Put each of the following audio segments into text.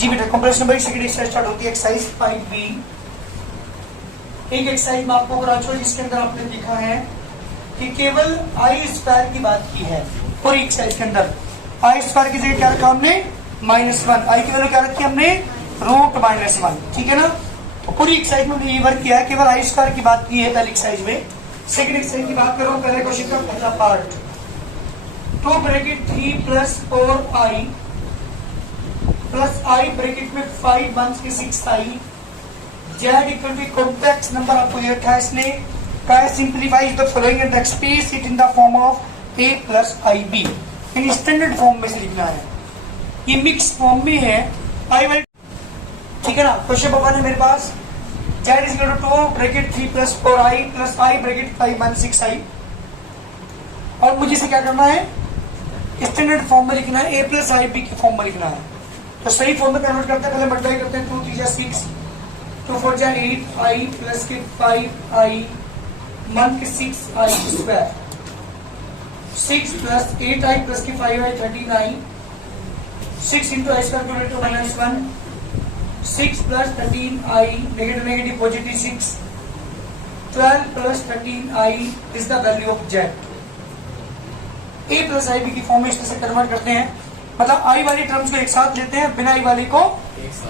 जी बेटा complex number की second exercise start होती है एक्सरसाइज 5B। एक एक्सरसाइज में आपको करा छोड़ जिसके अंदर आपने देखा है कि केवल आई स्क्वायर की बात की है। पूरी एक्सरसाइज के अंदर आई स्क्वायर की जगह क्या रखा हमने -1, आई की वैल्यू क्या रखी हमने √-1, ठीक है ना। तो पूरी एक्सरसाइज में हमने ये वर्क किया है, केवल आई स्क्वायर की बात की है पहली एक्सरसाइज में। सेकंड एक्सरसाइज की बात करो, पहले क्वेश्चन का पहला part 2 bracket 3 + 4i plus I bracket में 5 1 के 6i z equal to complex number आपको ये रखा है इसने कहा simplify the following and express it in the form of a + ib। In standard form में से लिखना है, ये मिक्स फॉर्म में है आई वाली, ठीक है ना। क्वेश्चन नंबर 1 है मेरे पास z equal to 2 bracket 3 + 4i plus i bracket 5 1 6i और मुझे इसे क्या करना है स्टैंडर्ड फॉर्म में लिखना है, a + ib के फॉर्म में लिखना है। तो सही फॉर्म में कन्वर्ट करते हैं, पहले मल्टीप्लाई करते हैं 2 3 6 2 4 8i प्लस के 5i 1 के 6i स्क्वायर 6 + 8i प्लस के 5i 39 6 into i square to -1 6 + 13i negative positive 6 12 + 13i is the value of z। a + ib की फॉर्म में इससे कन्वर्ट करते हैं, मतलब आई वाली टर्म्स को एक साथ लेते हैं, बिना आई वाली को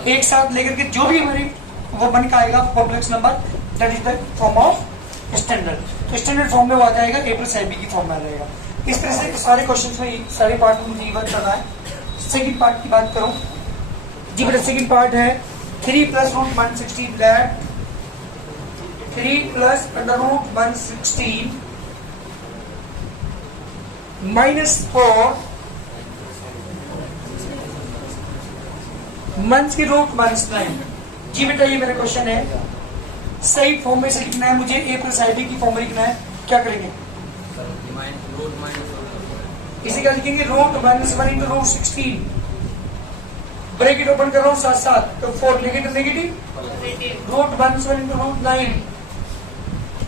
एक साथ लेकर के जो भी हमारी वो बन के आएगा complex number that is the form of standard. तो स्टैंडर्ड फॉर्म में वो आ जाएगा a + ib की फॉर्म में आ जाएगा। इस तरह से सारे क्वेश्चंस में सारे पार्ट में मुझे वर्क करना है। सेकंड पार्ट की बात करूं जी बेटा, सेकंड पार्ट है 3 + √116 दैट 3 + √116 -4 मंथ्स की √9। जी बेटा ये मेरा क्वेश्चन है, सही फॉर्म में से लिखना है मुझे, a + ib की फॉर्म में लिखना है। क्या करेंगे इसी का लिखेंगे √-1 × √16 ब्रैकेट ओपन कर रहा हूँ साथ साथ, तो 4 नेगेटिव √1 × √9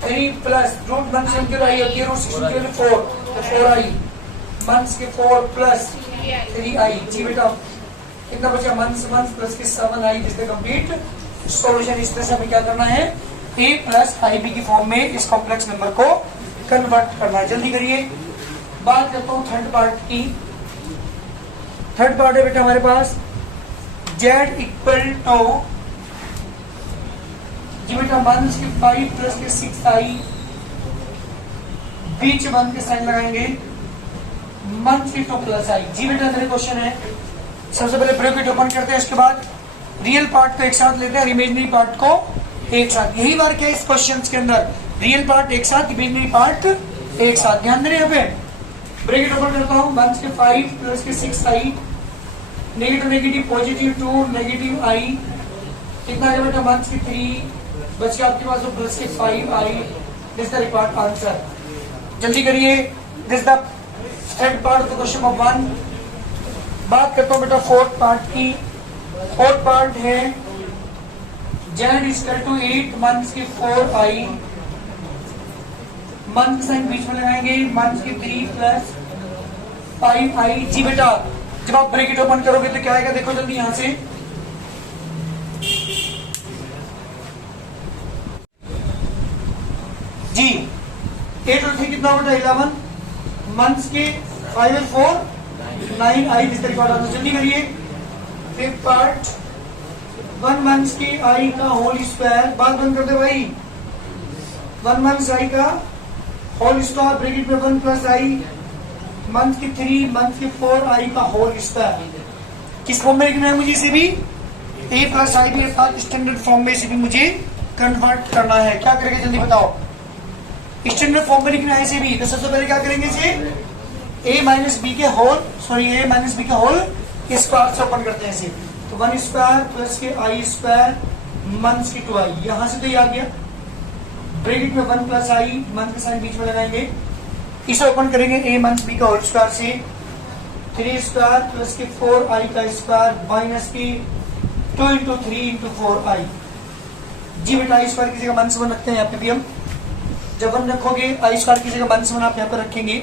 3 + √1 × i होती है √16 × 4 तो 4i मंथ्स के 4 + 3i। जी बेटा कितना बचा मंथ्स प्लस के 7i is the complete solution. इस तरह से हमें क्या करना है a + ib की फॉर्म में इस कॉम्प्लेक्स नंबर को कन्वर्ट करना है। जल्दी करिए। बात करता हूँ थर्ड पार्ट की। थर्ड पार्ट है बेटा हमारे पास z इक्वल टू जी बेटा मंथ्स के 5 + के 6i बीच मंथ के साइन लगाएंगे मंथ के 2 + i। जी बेटा मेरे क्वेश्चन है, सबसे पहले ब्रैकेट ओपन करते हैं, इसके बाद रियल पार्ट को एक साथ लेते हैं और इमेजिनरी पार्ट को एक साथ। यही वर्क है इस क्वेश्चन के अंदर, रियल पार्ट एक साथ इमेजिनरी पार्ट एक साथ। ध्यान देना यहाँ पे ब्रैकेट ओपन करता हूँ मंथ्स के 5 + के 6i negative positive 2 negative i कितना है बेटा मंथ्स के 3 बच के आपके पास प्लस के 5i this the required answer. जल्दी करिए। This the third part of the question of 1। बात करता हूँ बेटा फोर्थ पार्ट की। फोर्थ पार्ट है z इक्वल टू 8 मंथ्स के 4i मंथ साइन बीच में लगाएंगे मंथ के 3 + 5i। जी बेटा जब आप ब्रैकेट ओपन करोगे तो क्या आएगा देखो जल्दी यहां से जी 8 और 3 कितना होगा 11 मंथ्स के 5 और 4 9i इस तरीके का। जल्दी करिए। फिफ्थ पार्ट 1 मंथ्स के i का होल स्क्वायर, बात बंद कर दे भाई, 1 मंथ्स i का होल स्क्वायर ब्रैकेट में 1 + i मंथ के 3 मंथ के 4i का होल स्क्वायर। किस फॉर्म में लिखना है मुझे इसे भी a + ib के साथ स्टैंडर्ड फॉर्म में इसे भी मुझे कन्वर्ट करना है। क्या करेंगे जल्दी बताओ, स्टैंडर्ड फॉर्म में लिखना है इसे भी। तो सबसे पहले क्या करेंगे इसे a - b के होल स्क्वायर से ओपन करते हैं इसे, तो 1 स्क्वायर प्लस के i स्क्वायर मंथ्स की 2i यहां से तो ये आ गया ब्रैकेट में 1 + i मंथ के साइन बीच में लगाएंगे, इसे ओपन करेंगे a - b का होल स्क्वायर से 3 स्क्वायर प्लस के 4i का स्क्वायर माइनस की 2 × 3 × 4i। जी बेटा i स्क्वायर की जगह 1 रखते हैं यहाँ पे भी हम, जब 1 रखोगे i स्क्वायर की जगह 1 आप यहाँ पे रखेंगे।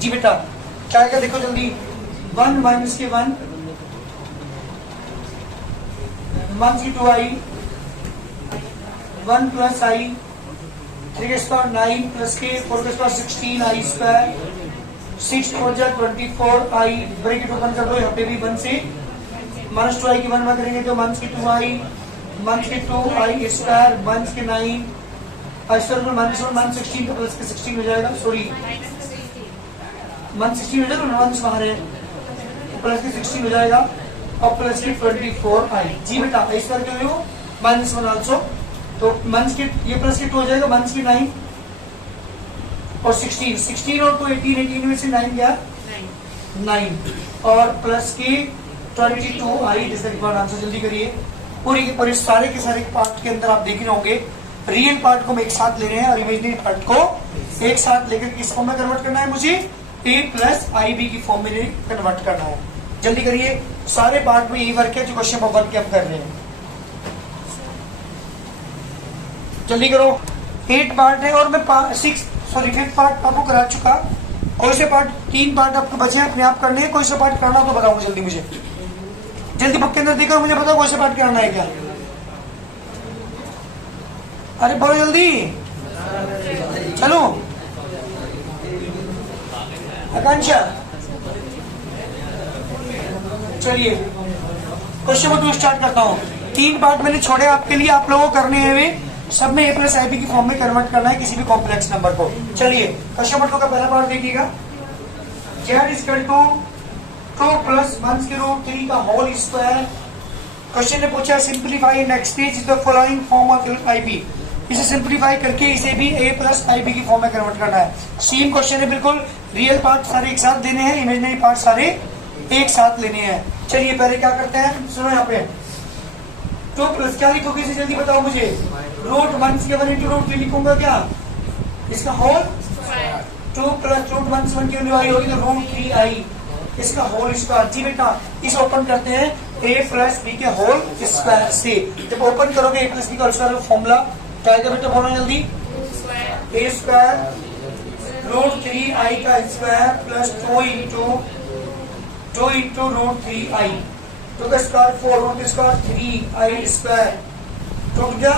जी बेटा क्या आएगा देखो जल्दी 1 - के 1 मंथ की 2i 1 प्लस i 3 के स्क्वायर 9 प्लस के 4 के स्क्वायर 16 i स्क्वायर 6 4 जा 24 i ब्रैकेट ओपन कर दो यहाँ पे भी 1 से माइनस 2i की 1 में करेंगे तो मंथ की 2i मंथ की 2i स्क्वायर मंथ के 9 i स्क्वायर माइनस 1 मंथ 16 का प्लस के 16 हो जाएगा सॉरी मंथ 16 हो जाएगा मंथ बाहर है प्लस के 16 हो जाएगा और प्लस की 24i जी बेटा i स्क्वायर क्यों हो माइनस 1 आल्सो तो मंथ की ये प्लस की 2 हो जाएगा मंथ की 9 और 16 और 2 18 में से 9 क्या 9 और प्लस की 22i this the required answer जल्दी करिए पूरी के पूरे सारे के सारे पार्ट के अंदर आप देख रहे होंगे रियल पार्ट को हम एक साथ ले रहे हैं और इमेजिनरी पार्ट को एक साथ लेकर किस फॉर्म में कन्वर्ट करना है मुझे a प्लस ib की फॉर्म में कन्वर्ट करना है जल्दी करिए सारे पार्ट में यही वर्क है जो क्वेश्चन नंबर 1 के हम कर रहे हैं जल्दी करो 8 पार्ट है और मैं 5 पार्ट आपको करा चुका कोई से पार्ट 3 पार्ट आपको बचे अपने आप करने हैं कोई से पार्ट करना तो बताओ जल्दी मुझे जल्दी बुक के अंदर देखो मुझे बताओ कोई से पार्ट करना है क्या अरे बोलो जल्दी चलो आकांक्षा चलिए क्वेश्चन नंबर 2 स्टार्ट करता हूँ 3 पार्ट मैंने छोड़े आपके लिए आप लोगों को करने हैं वे सब में a प्लस आई बी की फॉर्म में कन्वर्ट करना है किसी भी कॉम्प्लेक्स नंबर को चलिए क्वेश्चन नंबर 2 का पहला पार्ट देखिएगा z इक्वल टू 2 प्लस 1 के रूट 3 का होल स्क्वायर क्वेश्चन ने पूछा simplify next stage is the following form of I B इसे सिंप्लीफाई करके इसे भी a प्लस आई बी की फॉर्म में कन्वर्ट करना है सेम क्वेश्चन है बिल्कुल रियल पार्ट सारे एक साथ देने हैं इमेजिनरी पार्ट सारे एक साथ लेने हैं चलिए पहले क्या करते हैं सुनो यहाँ पे 2 प्लस क्या लिखोगे इसे जल्दी बताओ मुझे रूट 1 के 1 इंटू रूट 3 लिखूंगा क्या इसका होल 2 प्लस रूट 1 की वैल्यू आई होगी तो रूट 3i इसका होल स्क्वायर जी बेटा इसे ओपन करते हैं a प्लस बी के होल स्क्वायर से जब ओपन करोगे a प्लस बी का होल स्क्वायर फॉर्मूला क्या आएगा बेटा बोलो जल्दी a स्क्वायर रूट 3i का square plus 2 into root 3i 2 का square 4 root square 3i square टूट गया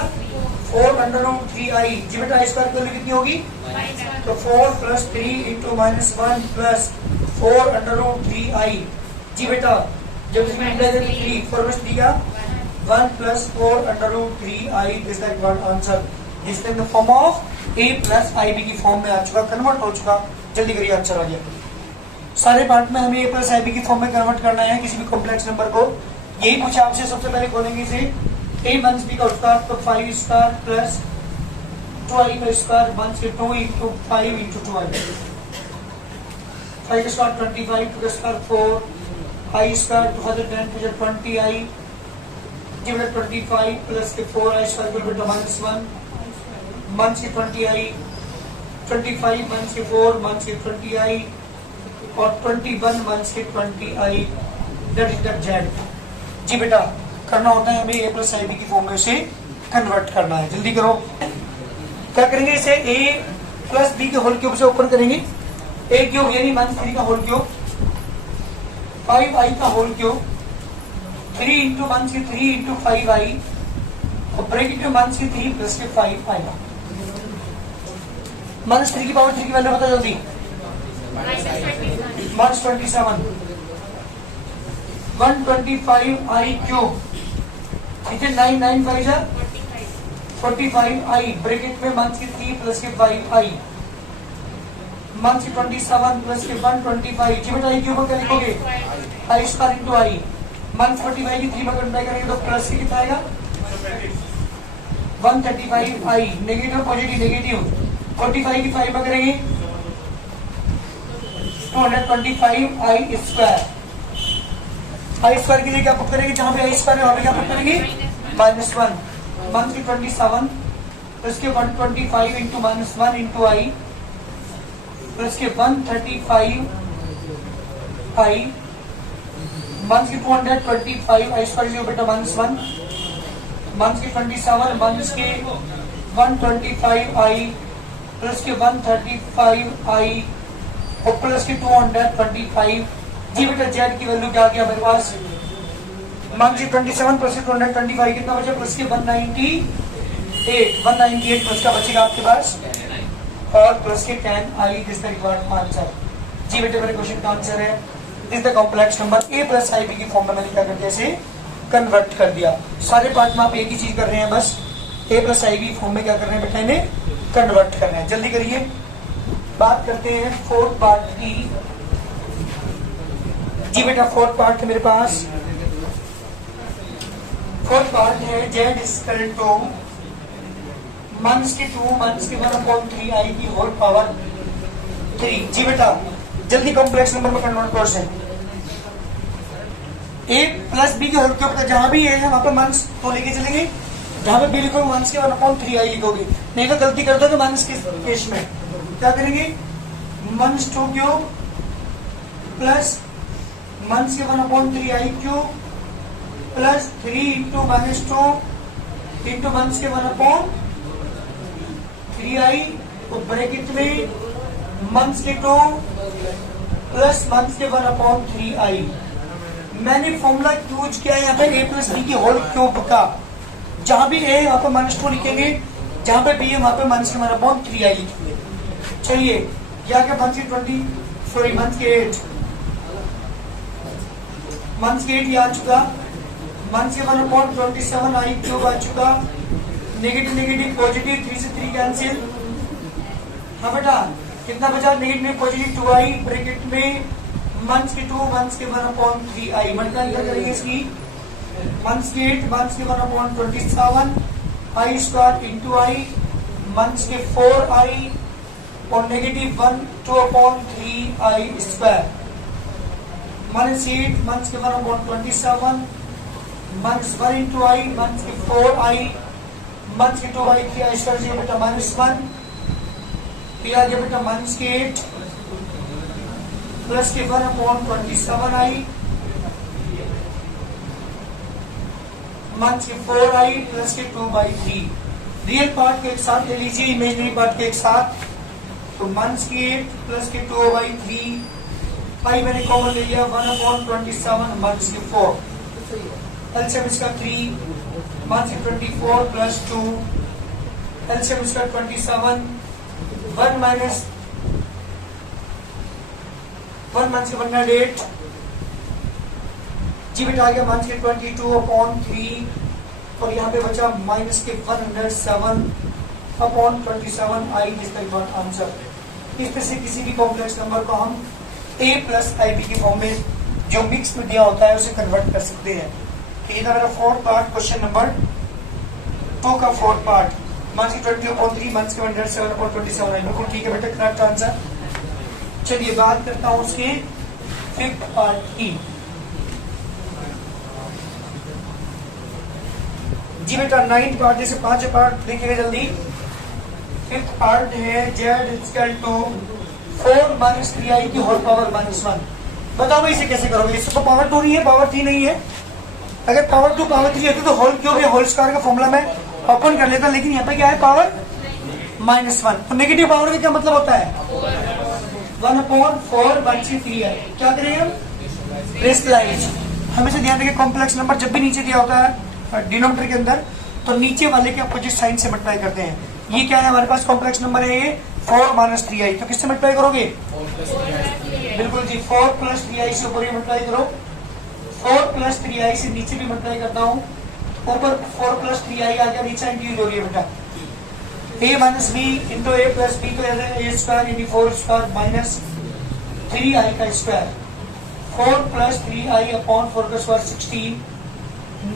4 अंडर रूट 3i जी बेटा i स्क्वायर की वैल्यू कितनी होगी तो 4 plus 3 into minus 1 plus 4 under root 3i जी बेटा जब इसमें इंडिया 3 4 में दिया 1 plus 4 under root 3i this that one answer is in the form of a plus ib की फॉर्म में आ चुका कन्वर्ट हो चुका जल्दी करिए आंसर आ गया सारे पार्ट में हमें a प्लस ib की फॉर्म में कन्वर्ट करना है किसी भी कॉम्प्लेक्स नंबर को यही पूछा आपसे सबसे पहले खोलेंगे इसे a मंथ बी का स्क्वायर तो 5 स्क्वायर प्लस 2i का स्क्वायर मंथ से 2 इंटू 5 इंटू 2i 5 का स्क्वायर 25 2 का square 4 i square 2010 to 20i given 25 plus के 4i square equal to -1 month के 20i 25 मंथ के 4 मंथ के 20i और 21 मंथ के 20i that is the z जी बेटा करना होता है हमें a प्लस आई बी की फॉर्म में उसे कन्वर्ट करना है जल्दी करो क्या करेंगे इसे a प्लस बी के होल क्यूब से ओपन करेंगे a क्यूब यानी मंथ 3 का होल क्यूब 5i का होल क्यूब 3 इंटू मंथ के 3 इंटू 5i और ब्रैकेट में मंथ के 3 प्लस के 5 आएगा मंथ 3 की पावर 3 की वैल्यू बताओ जल्दी मंथ 27 125i क्यूब इसे 9 9 5 जा 45i ब्रैकेट में मंथ के 3 प्लस के 5i मंथ के 27 प्लस के 125 जी बेटा i क्यूब क्या लिखोगे i square into i month 45 की 3 में मल्टीप्लाई करेंगे तो प्लस के कितना आएगा 135i नेगेटिव पॉजिटिव नेगेटिव 45 की 5 में करेंगे 225i स्क्वायर i स्क्वायर के लिए क्या पुट करेंगे जहां पे i स्क्वायर है वहां पे क्या पुट करेंगे -1 मंथ की 27 प्लस के 125 इंटू -1 इंटू i प्लस के 135i मंथ की 225 i स्क्वायर इज बेटा -1 मंथ की 27 मंथ के 125i प्लस के 135i और प्लस के 225 जी बेटा जेड की वैल्यू क्या आ गया मेरे पास माइनस 27 प्लस 225 कितना बचा प्लस के 198 प्लस का बचेगा आपके पास और प्लस के 10 I this the required answer. जी बेटे मेरे क्वेश्चन का आंसर है this the complex number A plus I B की फॉर्म में मैंने क्या कर दिया इसे कन्वर्ट कर दिया। सारे पार्ट में आप एक ही चीज कर रहे हैं, बस ए प्लस आई बी फॉर्म में क्या कर रहे हैं बेटा इन्हें कन्वर्ट कर रहे हैं। जल्दी करिए। बात करते हैं फोर्थ पार्ट की। जी बेटा फोर्थ पार्ट है मेरे पास। फोर्थ पार्ट है जेड इक्वल टू माइनस के 2 माइनस के 1/3 आई की होल पावर 3। जी बेटा जल्दी कॉम्प्लेक्स नंबर में कन्वर्ट कर सकते। ए प्लस बी के होल क्यूब का जहां भी ए है वहां पर माइनस तो लेके चलेंगे, जहां पे बी लिखोगे माइनस के 1/3 आई लिखोगे, नहीं तो गलती कर दो तो माइनस के केस में क्या करेंगे माइनस 2 क्यूब प्लस माइनस के 1/3 i cube plus 3 into minus 2 into minus के 1/3 आई तो ब्रैकेट में माइनस के 2 प्लस माइनस के 1/3 आई। मैंने फॉर्मूला यूज किया है यहाँ पे ए प्लस बी की होल क्यूब का, जहां भी ए है वहां पे माइनस 2 लिखेंगे, जहां पे बी है वहां पे माइनस के 1/3 आई लिखेंगे। चलिए क्या क्या माइनस के 8 ये आ चुका, माइनस के 1/27 आई क्यूब आ चुका, नेगेटिव नेगेटिव पॉजिटिव 3 से 3 कैंसिल। हाँ बेटा कितना बचा नेगेटिव पॉजिटिव 2 आई ब्रैकेट में माइनस के 2 माइनस के 1/3 आई मल्टीप्लाई करेंगे इसकी माइनस के 8 माइनस के 1/27 आई स्क्वायर इंटू आई माइनस के 4 आई और नेगेटिव 2/3 आई स्क्वायर माइनस 8 माइनस के 1/27 माइनस 1 इंटू आई माइनस के 4 आई माइनस के 2 आई 3 आई स्क्वायर बेटा -1 फिर आ गया बेटा माइनस के 8 प्लस के 1/27 आई माइनस के 4 आई प्लस के 2/3। रियल पार्ट के एक साथ ले लीजिए, इमेजिनरी पार्ट के एक साथ, तो माइनस के 8 प्लस के 2/3 आई मैंने कॉमन ले लिया 1/27 माइनस के 4 एलसीएम इसका 3 माइनस के 24 प्लस 2 एलसीएम इसका 27 1 माइनस के 108 जी बेटा आ गया माइनस के 22/3 और यहाँ पे बचा माइनस के 107/27 आई दिस द आंसर। इसमें से किसी भी कॉम्प्लेक्स नंबर को हम ए प्लस आई बी की फॉर्म में जो मिक्स में दिया होता है उसे कन्वर्ट कर सकते हैं। तो ये था मेरा फोर्थ पार्ट क्वेश्चन नंबर 2 का फोर्थ पार्ट माइनस के 20/3 माइनस के 107/27 आई बिल्कुल ठीक है बेटा करेक्ट आंसर। चलिए बात करता हूं उसके फिफ्थ पार्ट की। जी बेटा नाइन्थ पार्ट जैसे 5 पार्ट देखिएगा जल्दी। फिफ्थ पार्ट है जेड इक्वल टू 4 माइनस 3 आई की होल पावर -1। बताओ भाई इसे कैसे करोगे? इससे तो पावर 2 नहीं है, पावर 3 नहीं है। अगर पावर 2 पावर 3 होती तो होल क्यूब या होल स्क्वायर का फॉर्मूला में ओपन कर लेता, लेकिन यहाँ पे क्या है पावर -1। तो नेगेटिव पावर का क्या मतलब होता है 1/4 1/3 है। क्या करेंगे हम रेशनलाइज। हमेशा ध्यान रखिए कॉम्प्लेक्स नंबर जब भी नीचे दिया होता है डिनोमिनेटर के अंदर तो नीचे वाले के अपोजिट साइन से मल्टीप्लाई करते हैं। ये क्या है हमारे पास कॉम्प्लेक्स नंबर है ये 4 माइनस 3 आई, तो किससे मल्टीप्लाई करोगे? बिल्कुल जी 4 प्लस 3 आई से ऊपर ही मल्टीप्लाई करो, 4 प्लस 3 आई से नीचे भी मल्टीप्लाई करता हूँ, ऊपर 4 प्लस 3 आई आ गया, नीचे इंक्रीज हो रही है बेटा a minus B into A plus B तो A square into 4 square minus 3 I का स्क्वायर 4 प्लस 3 आई अपॉन 4 का square 16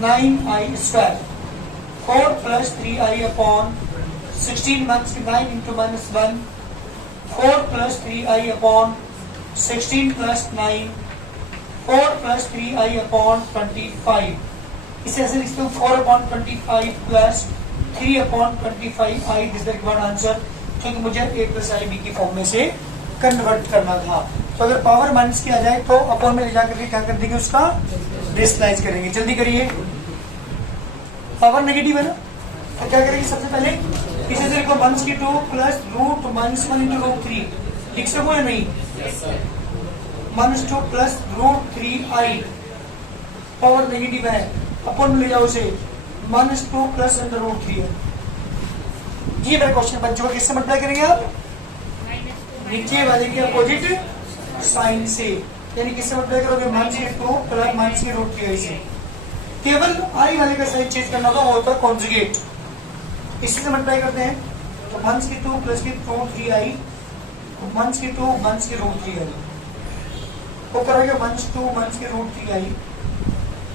9 I square 4 plus 3 I upon 16 minus 9 into -1 4 plus 3 I upon 16 plus 9 4 plus 3 I upon 25। इसे ऐसे लिखते हूँ 4/25 plus 3/25 I this the required answer, क्योंकि मुझे a plus I B की form में से कन्वर्ट करना था। तो अगर पावर माइनस किया जाए तो अपॉन में ले जाकर के क्या कर देंगे उसका रेशनलाइज करेंगे। जल्दी करिए। पावर नेगेटिव है ना तो क्या करेंगे सबसे पहले इसे देखो माइनस की 2 प्लस रूट -1 इंटू √3 लिख सको या नहीं -2 प्लस √3 आई पावर नेगेटिव है, अपन में ले जाओ उसे -2 प्लस √3 है। ये मेरा क्वेश्चन बन चुका। किससे मल्टीप्लाई करेंगे आप? नीचे वाले के अपोजिट साइन से, यानी किससे मल्टीप्लाई करोगे? -2 प्लस -√3 से। केवल आई वाले का साइन चेंज करना होगा, वो होता है कॉन्जुगेट। इसी से मल्टीप्लाई करते हैं तो -2 प्लस √3i, -2 -√3i, वो करेगा -2 -√3i।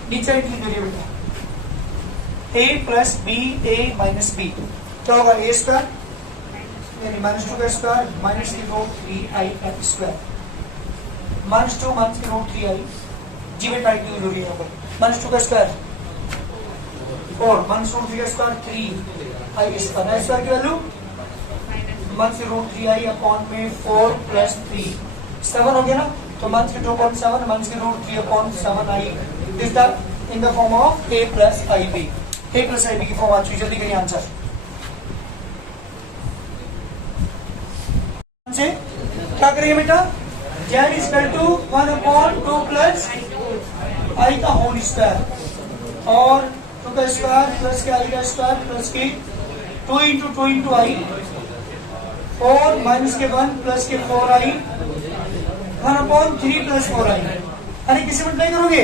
नीचे इंक्लूड करिए बेटा, a plus B a minus B, क्या होगा? a स्क्वायर यानी -2 का स्क्वायर -√3i का स्क्वायर, -2 -√3i। जी बेटा इंक्लूड हो रही है -2 का स्क्वायर और -√3 का स्क्वायर 3i स्क्वायर। स्क्वायर की वैल्यू -√3i अपॉन में 4 प्लस 3 7 हो गया ना, तो -2 upon 7 -√3 upon 7i this the in the form of a plus ib। a plus ib की फॉर्म आ चुकी। जल्दी करिए आंसर से। क्या करेंगे बेटा? z equal to 1 upon 2 plus i का होल स्क्वायर और 2 का स्क्वायर प्लस के i का स्क्वायर प्लस के 2 इंटू i 4 माइनस के 1 प्लस के 4i 1 अपॉन 3 प्लस 4i। अरे किसे मल्टीप्लाई करोगे?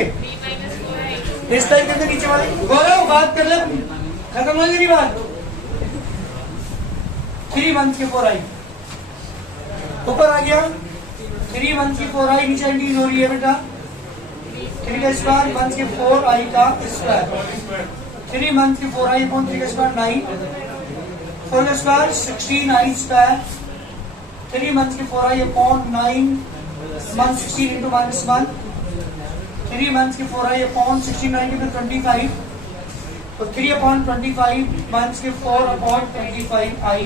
इस टाइप करके नीचे वाले गौरव बात कर ले, खत्म हो गई बात। 3 1 के 4i ऊपर आ गया, 3 1 की 4i नीचे इंक्रीज हो रही है बेटा। 3 का स्क्वायर 1 के 4i का स्क्वायर, 3 1 की 4i अपॉन 3 का स्क्वायर 9, 4 का स्क्वायर 16i स्क्वायर, 3 1 की 4i अपॉन 9 16 इंटू -1, 3 मंथ्स की 4i अपॉन 16 9 की 25, तो 3 अपॉन 25 मंथ्स के 4 अपॉन 25i।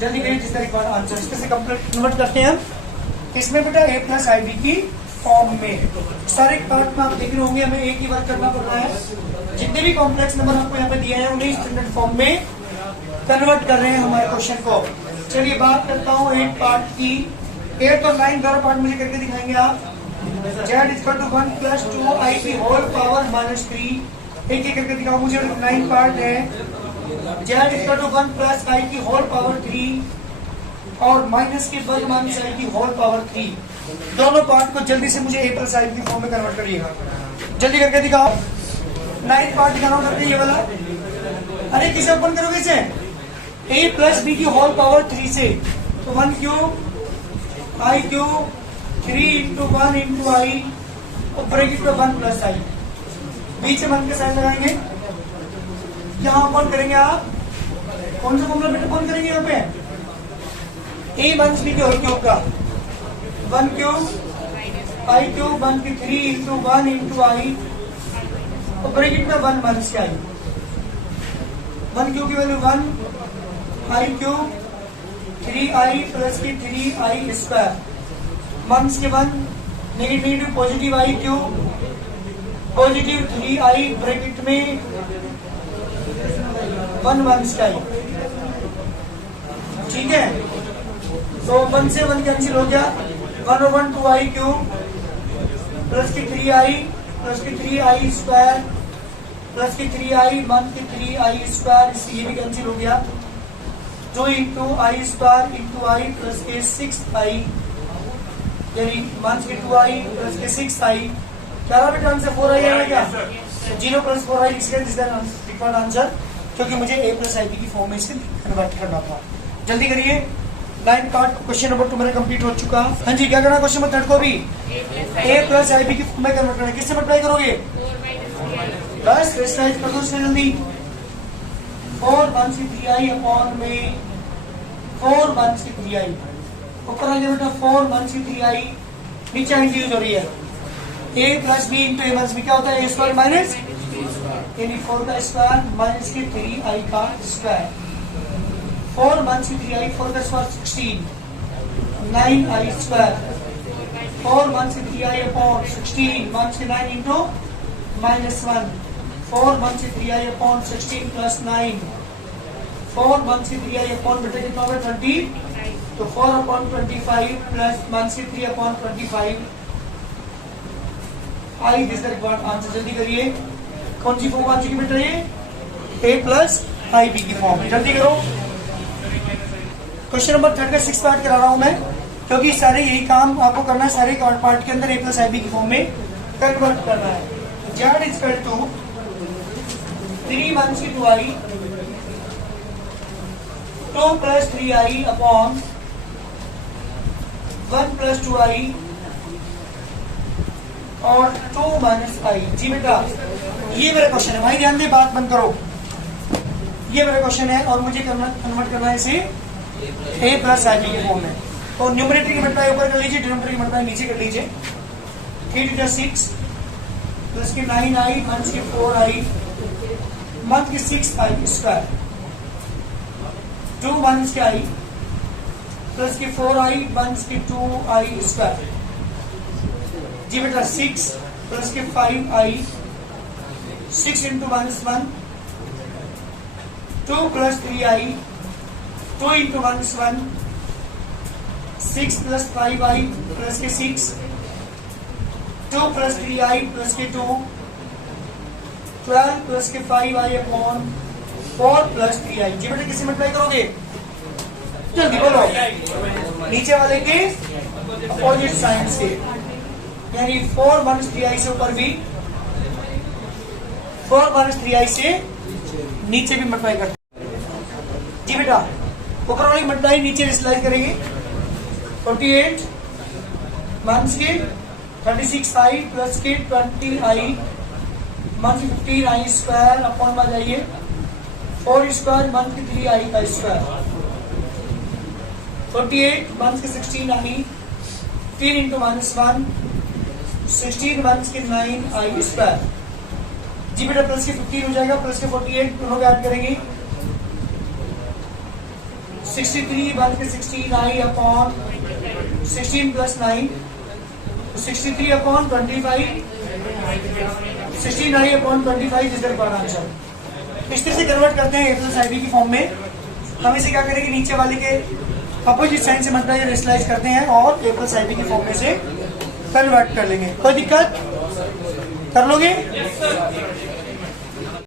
जल्दी करिए जिसका रिक्वायर्ड आंसर। इसमें से कंप्लीट कन्वर्ट करते हैं इसमें बेटा a प्लस ib की फॉर्म में। सारे पार्ट में आप देख रहे होंगे हमें एक ही वर्क करना पड़ रहा है। जितने भी कॉम्प्लेक्स नंबर आपको यहाँ पे दिए हैं उन्हें स्टैंडर्ड फॉर्म में कन्वर्ट कर रहे हैं हमारे क्वेश्चन को। चलिए बात करता हूँ 8 पार्ट की। 8 और 9 दोनों पार्ट मुझे करके दिखाएंगे आप। z equal to 1 plus 2i की होल पावर -3, एक एक करके दिखाओ मुझे। 9 पार्ट है, z equal to 1 plus i की होल पावर 3 और माइनस के वर्ग माइनस i की होल पावर 3। दोनों पार्ट को जल्दी से मुझे a प्लस i की फॉर्म में कन्वर्ट करिएगा। जल्दी करके दिखाओ। 9 पार्ट दिखाना करते ये वाला। अरे किसे ओपन करोगे इसे? a प्लस b की होल पावर 3 से, तो 1 cube i cube 3 into 1 into i और ब्रैकेट में 1 प्लस i, बीच में 1 के साइन लगाएंगे। यहाँ ओपन करेंगे आप। कौन सा फॉर्मूला बेटा ओपन करेंगे यहाँ पे? a माइनस b के होल क्यूब का 1 क्यूब i क्यूब 1 की 3 इंटू 1 इंटू i और ब्रैकेट में 1 माइनस के i। 1 क्यूब की value 1, i cube 3i plus की 3i स्क्वायर, माइनस के 1 negative positive i cube positive 3i bracket में 1 माइनस का i। ठीक है, तो 1 से 1 कैंसिल हो गया। 1/1 2i क्यूब प्लस की 3i प्लस की 3i स्क्वायर प्लस की 3i 1 की 3i स्क्वायर, इससे ये भी कैंसिल हो गया। 2 into I square into i plus के 6i, यानी 1 की 2i प्लस के 6i। क्या रहा बेटा आंसर? 4i है क्या? 0 प्लस 4i रिक्वायर्ड आंसर, क्योंकि मुझे a प्लस ib की फॉर्म में इसे कन्वर्ट करना था। जल्दी करिए। 9 पार्ट क्वेश्चन नंबर 2 मेरा कंप्लीट हो चुका। हाँ जी, क्या करना क्वेश्चन नंबर 3 को भी a प्लस ib की फॉर्म में कन्वर्ट करना। किससे मल्टीप्लाई करोगे? बस रेस्टाइज कर दो इससे जल्दी। 4 1 की 3i अपॉन में 4 1 की 3i ऊपर आ गया बेटा। 4 1 की 3i नीचे इंक्रीज हो रही है। a plus b into a minus b क्या होता है? a स्क्वायर माइनस, यानी 4 का स्क्वायर माइनस की 3i का स्क्वायर। 4 1 की 3i 4 का स्क्वायर 16 9i स्क्वायर। 4 1 की 3i अपॉन 16 1 की 9 इंटू -1। 4 1 की 3i अपॉन 16 प्लस 9। 4 1 की 3i अपॉन बेटा कितना होगा? 20, तो 4 अपॉन 25 प्लस 1 की 3 upon 25 I, this the required answer. जल्दी करिए, कौन सी फॉर्म आ चुकी बेटा? ये ए प्लस आई बी की फॉर्म। जल्दी करो। क्वेश्चन नंबर 3 का 6 पार्ट करा रहा हूं मैं, क्योंकि सारे यही काम आपको करना है, सारे पार्ट के अंदर ए प्लस आई बी की फॉर्म में कन्वर्ट करना है। जेड इज इक्वल टू 3 1 की 2i 2 plus 3i upon 1 plus 2i और 2 माइनस आई। जी बेटा, ये मेरा क्वेश्चन है भाई, ध्यान दे, बात बंद करो। ये मेरा क्वेश्चन है और मुझे कन्वर्ट करना है इसे ए प्लस आई बी के फॉर्म में। तो न्यूमरेटर की मल्टीप्लाई ऊपर कर लीजिए, डिनोमिनेटर की मल्टीप्लाई नीचे कर लीजिए। 3 टू 6 प्लस के 9i माइनस के 4i माइनस के 6i स्क्वायर, 2 माइनस के i प्लस के 4i माइनस के 2i स्क्वायर। जी बेटा, 6 प्लस के 5i, 6 into minus 1, 2 plus 3i, 2 into minus 1, 6 plus 5i plus के 6, 2 प्लस 3i प्लस के 2, 12 प्लस के 5i अपॉन 4 प्लस 3i। जी बेटा, किसी मल्टीप्लाई करोगे? जल्दी बोलो। नीचे वाले के अपोजिट साइन से, यानी 4 माइनस 3i से ऊपर भी, 4 माइनस 3i से नीचे भी मल्टीप्लाई करते हैं। जी बेटा, ऊपर वाली मल्टीप्लाई नीचे डिस्लाइज करेंगे। 48 माइनस के 36i प्लस के 20i minus 15i square upon में जाइए 4 स्क्वायर माइनस के 3i का स्क्वायर। 48 माइनस के 16i, 3 इंटू माइनस 1, 16 माइनस के 9i स्क्वायर। जी बेटा, प्लस के 15 हो जाएगा, प्लस के 48 दोनों को ऐड करेंगे। 63 माइनस के 16i upon 16 plus 9, 63 upon 25, 16i upon 25 is the required answer. इस तरह से कन्वर्ट करते हैं ए प्लस आई बी की फॉर्म में। हम इसे क्या करेंगे, नीचे वाले के अपोजिट साइन से मल्टीप्लाई डिस्लाइज करते हैं और ए प्लस आई बी की फॉर्म में से कन्वर्ट कर लेंगे। कोई दिक्कत? कर लोगे?